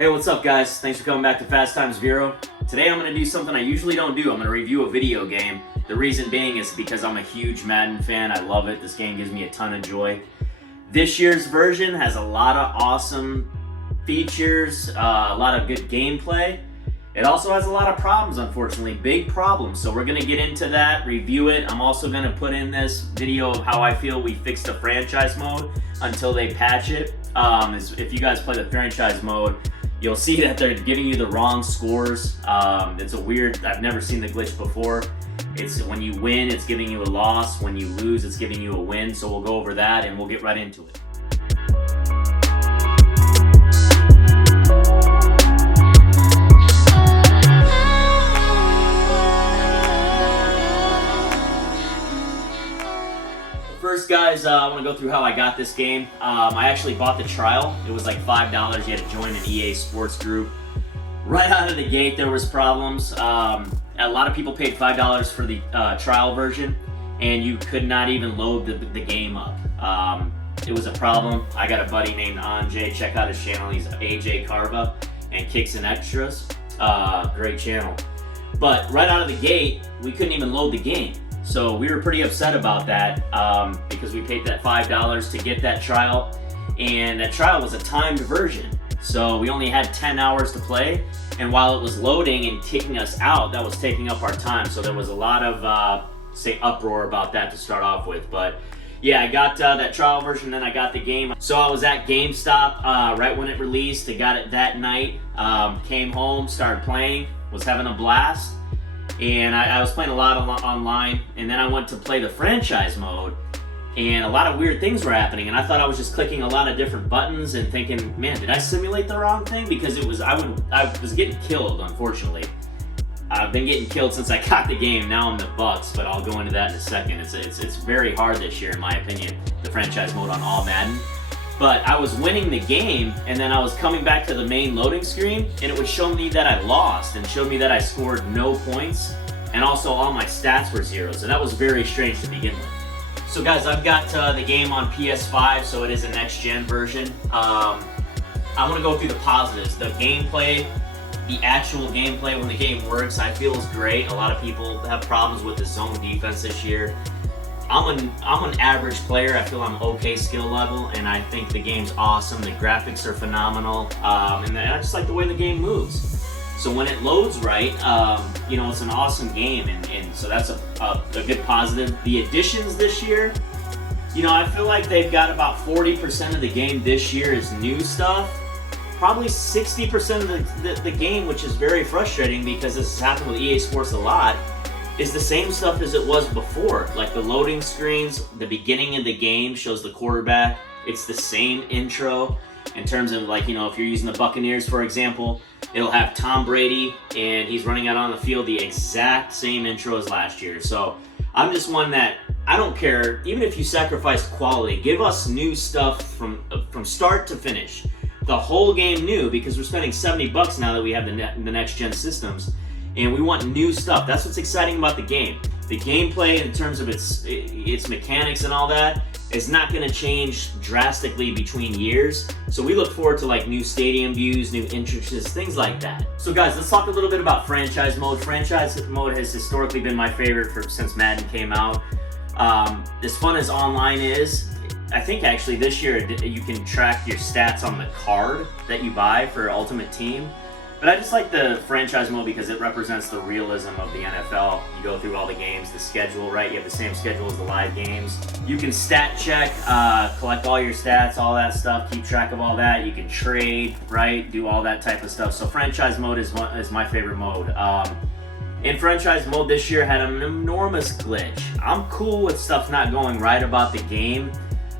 Hey, what's up guys? Thanks for coming back to Fast Times Vero. Today I'm going to do something I usually don't do. I'm going to review a video game. The reason being is because I'm a huge Madden fan. I love it. This game gives me a ton of joy. This year's version has a lot of awesome features, a lot of good gameplay. It also has a lot of problems, unfortunately, big problems. So we're going to get into that, review it. I'm also going to put in this video of how I feel we fixed the franchise mode until they patch it. If you guys play the franchise mode, you'll see that they're giving you the wrong scores. It's a weird, I've never seen the glitch before. It's when you win, it's giving you a loss. When you lose, it's giving you a win. So we'll go over that and we'll get right into it. First, guys, I want to go through how I got this game. I actually bought the trial. It was like $5. You had to join an EA Sports group. Right out of the gate, there was problems. A lot of people paid $5 for the trial version, and you could not even load the game up. It was a problem. I got a buddy named Anjay. Check out his channel. He's AJ Carva and Kicks and Extras. Great channel. But right out of the gate, we couldn't even load the game. So we were pretty upset about that because we paid that $5 to get that trial, and that trial was a timed version. So we only had 10 hours to play, and while it was loading and kicking us out, that was taking up our time. So there was a lot of, uproar about that to start off with. But yeah, I got that trial version, then I got the game. So I was at GameStop right when it released. I got it that night, came home, started playing, was having a blast. And I was playing a lot online, and then I went to play the franchise mode, and a lot of weird things were happening, and I thought I was just clicking a lot of different buttons and thinking, man, did I simulate the wrong thing? Because I was getting killed, unfortunately. I've been getting killed since I got the game. Now I'm the Bucks, but I'll go into that in a second. It's very hard this year, in my opinion, the franchise mode on all Madden. But I was winning the game, and then I was coming back to the main loading screen, and it would show me that I lost, and showed me that I scored no points, and also all my stats were zero. So that was very strange to begin with. So guys, I've got the game on PS5, so it is a next-gen version. I want to go through the positives. The gameplay, the actual gameplay when the game works, I feel is great. A lot of people have problems with the zone defense this year. I'm an average player. I feel I'm okay skill level, and I think the game's awesome. The graphics are phenomenal, and I just like the way the game moves. So when it loads right, it's an awesome game, and so that's a good positive. The additions this year, I feel like they've got about 40% of the game this year is new stuff. Probably 60% of the game, which is very frustrating because this has happened with EA Sports a lot, is the same stuff as it was before. Like the loading screens, the beginning of the game shows the quarterback. It's the same intro in terms of if you're using the Buccaneers, for example, it'll have Tom Brady and he's running out on the field, the exact same intro as last year. So I'm just one that I don't care, even if you sacrifice quality, give us new stuff from start to finish. The whole game new, because we're spending $70 now that we have the next gen systems. And we want new stuff. That's what's exciting about the game. The gameplay, in terms of its mechanics and all that, is not going to change drastically between years. So we look forward to new stadium views, new entrances, things like that. So guys, let's talk a little bit about franchise mode. Franchise mode has historically been my favorite since Madden came out. As fun as online is, I think actually this year you can track your stats on the card that you buy for Ultimate Team. But I just like the franchise mode because it represents the realism of the NFL. You go through all the games, the schedule, right? You have the same schedule as the live games. You can stat check, collect all your stats, all that stuff, keep track of all that. You can trade, right? Do all that type of stuff. So franchise mode is my favorite mode. In franchise mode this year had an enormous glitch. I'm cool with stuff not going right about the game,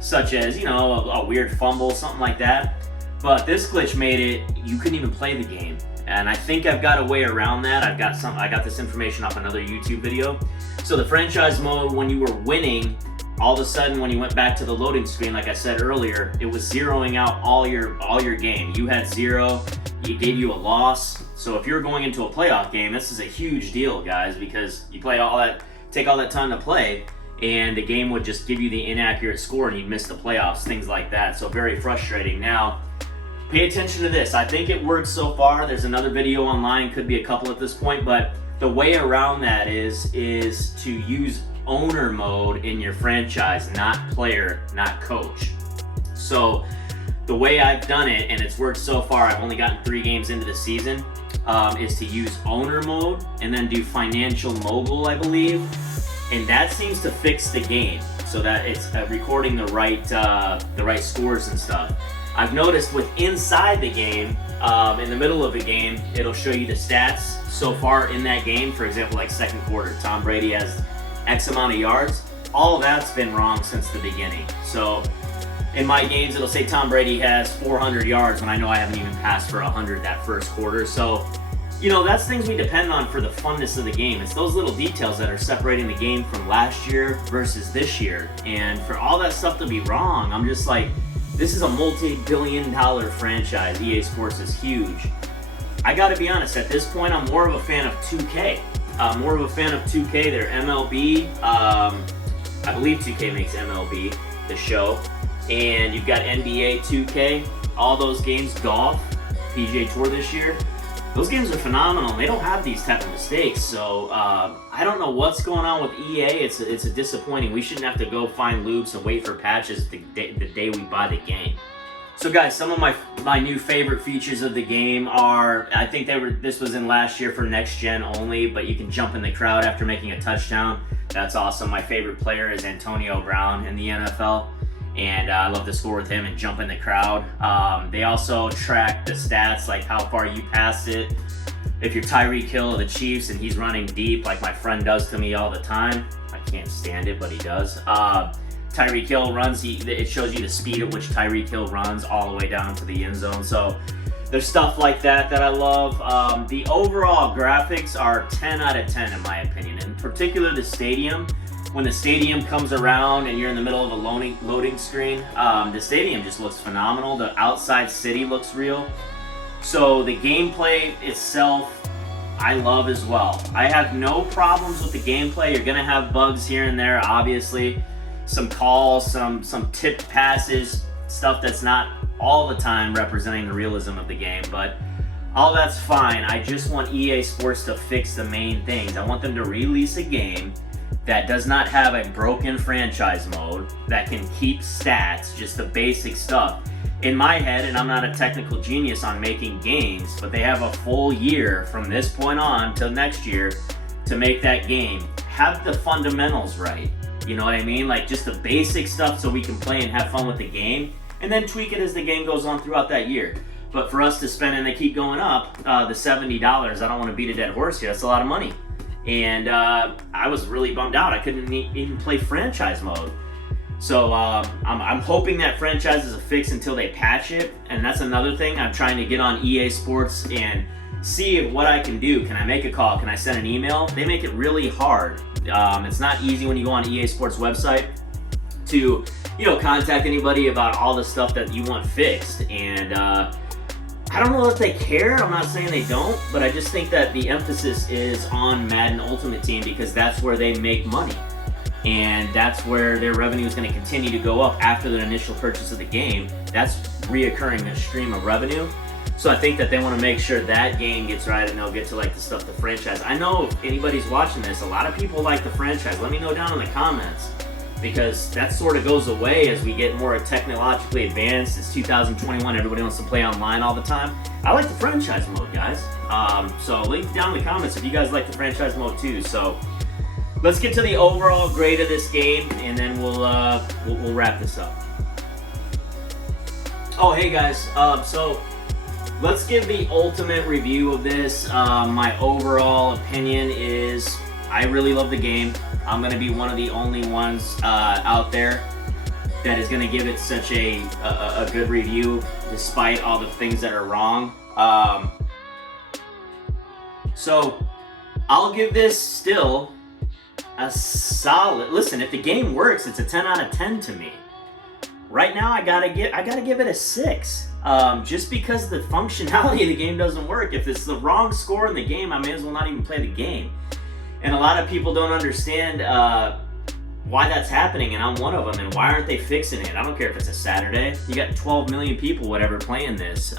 such as, a weird fumble, something like that. But this glitch made it, you couldn't even play the game. And I think I've got a way around that. I got this information off another YouTube video. So the franchise mode, when you were winning, all of a sudden when you went back to the loading screen, like I said earlier, it was zeroing out all your game. You had zero, it gave you a loss. So if you're going into a playoff game, this is a huge deal, guys, because you play take all that time to play, and the game would just give you the inaccurate score and you'd miss the playoffs, things like that. So very frustrating. Now, pay attention to this. I think it works so far. There's another video online, could be a couple at this point, but the way around that is to use owner mode in your franchise, not player, not coach. So the way I've done it, and it's worked so far, I've only gotten 3 games into the season, is to use owner mode and then do financial mogul, I believe. And that seems to fix the game so that it's recording the right scores and stuff. I've noticed with inside the game, in the middle of a game, it'll show you the stats so far in that game. For example, like second quarter, Tom Brady has X amount of yards. All that's been wrong since the beginning. So in my games, it'll say Tom Brady has 400 yards when I know I haven't even passed for 100 that first quarter. So, you know, that's things we depend on for the funness of the game. It's those little details that are separating the game from last year versus this year. And for all that stuff to be wrong, I'm just like, this is a multi-billion-dollar franchise. EA Sports is huge. I gotta be honest, at this point, I'm more of a fan of 2K. More of a fan of 2K, their MLB. I believe 2K makes MLB, the show. And you've got NBA 2K, all those games, golf, PGA Tour this year. Those games are phenomenal, and they don't have these type of mistakes. So I don't know what's going on with EA. It's a disappointing. We shouldn't have to go find loops and wait for patches the day we buy the game. So guys, some of my new favorite features of the game are, I think this was in last year for next gen only, but you can jump in the crowd after making a touchdown. That's awesome. My favorite player is Antonio Brown in the NFL. And I love to score with him and jump in the crowd. They also track the stats, like how far you passed it. If you're Tyreek Hill of the Chiefs and he's running deep, like my friend does to me all the time. I can't stand it, but he does. Tyreek Hill runs, it shows you the speed at which Tyreek Hill runs all the way down to the end zone. So there's stuff like that I love. The overall graphics are 10 out of 10 in my opinion. In particular, the stadium. When the stadium comes around and you're in the middle of a loading screen, the stadium just looks phenomenal. The outside city looks real. So the gameplay itself, I love as well. I have no problems with the gameplay. You're gonna have bugs here and there, obviously. Some calls, some tipped passes, stuff that's not all the time representing the realism of the game, but all that's fine. I just want EA Sports to fix the main things. I want them to release a game that does not have a broken franchise mode, that can keep stats, just the basic stuff. In my head, and I'm not a technical genius on making games, but they have a full year from this point on till next year to make that game. Have the fundamentals right. You know what I mean? Like just the basic stuff so we can play and have fun with the game, and then tweak it as the game goes on throughout that year. But for us to spend, and they keep going up, the $70, I don't want to beat a dead horse here, that's a lot of money. And I was really bummed out. I couldn't even play franchise mode. So I'm hoping that franchise is a fix until they patch it. And that's another thing. I'm trying to get on EA Sports and see what I can do. Can I make a call? Can I send an email? They make it really hard. It's not easy when you go on EA Sports website to, contact anybody about all the stuff that you want fixed. And I don't know if they care. I'm not saying they don't, but I just think that the emphasis is on Madden Ultimate Team because that's where they make money. And that's where their revenue is going to continue to go up after the initial purchase of the game. That's reoccurring a stream of revenue. So I think that they want to make sure that game gets right and they'll get to like the stuff, the franchise. I know if anybody's watching this, a lot of people like the franchise. Let me know down in the comments, because that sort of goes away as we get more technologically advanced. It's 2021, everybody wants to play online all the time. I like the franchise mode, guys. So link down in the comments if you guys like the franchise mode too. So let's get to the overall grade of this game, and then we'll wrap this up. Oh, hey guys, so let's give the ultimate review of this. My overall opinion is I really love the game. I'm going to be one of the only ones out there that is going to give it such a good review despite all the things that are wrong. So I'll give this still a solid, listen, if the game works, it's a 10 out of 10 to me. Right now I gotta give it a 6. Just because the functionality of the game doesn't work. If it's the wrong score in the game, I may as well not even play the game. And a lot of people don't understand why that's happening, and I'm one of them, and why aren't they fixing it? I don't care if it's a Saturday. You got 12 million people, whatever, playing this.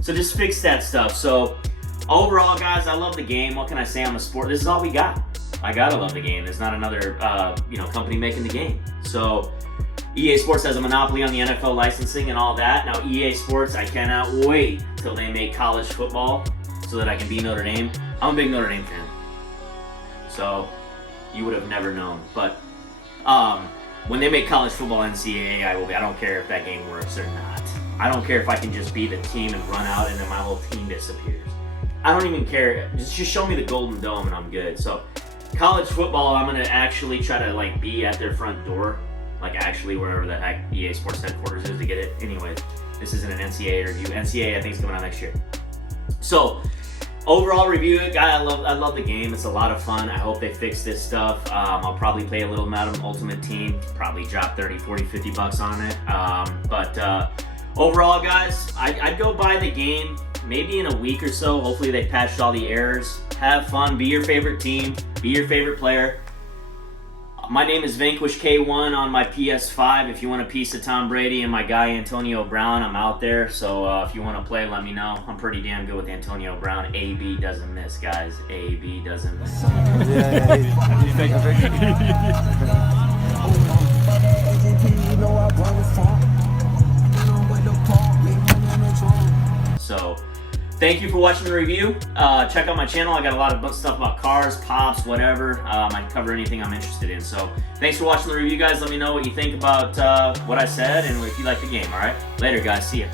So just fix that stuff. So overall, guys, I love the game. What can I say? I'm a sport. This is all we got. I gotta love the game. There's not another company making the game. So EA Sports has a monopoly on the NFL licensing and all that. Now EA Sports, I cannot wait till they make college football so that I can be Notre Dame. I'm a big Notre Dame fan. So you would have never known. But when they make college football NCAA, I will be. I don't care if that game works or not. I don't care if I can just be the team and run out and then my whole team disappears. I don't even care. Just show me the Golden Dome and I'm good. So college football, I'm gonna actually try to like be at their front door, like actually wherever the heck EA Sports headquarters is to get it. Anyway, this isn't an NCAA review. NCAA I think is coming out next year. So overall review, guy, I love the game. It's a lot of fun. I hope they fix this stuff. I'll probably play a little Madden Ultimate Team. Probably drop 30, 40, 50 bucks on it. But overall, guys, I'd go buy the game maybe in a week or so. Hopefully they patched all the errors. Have fun. Be your favorite team. Be your favorite player. My name is Vanquish K1 on my PS5. If you want a piece of Tom Brady and my guy Antonio Brown, I'm out there. So if you want to play, let me know. I'm pretty damn good with Antonio Brown. AB doesn't miss, guys. AB doesn't miss. So thank you for watching the review. Check out my channel. I got a lot of stuff about cars, pops, whatever. I cover anything I'm interested in. So thanks for watching the review, guys. Let me know what you think about what I said and if you like the game, all right? Later, guys. See ya.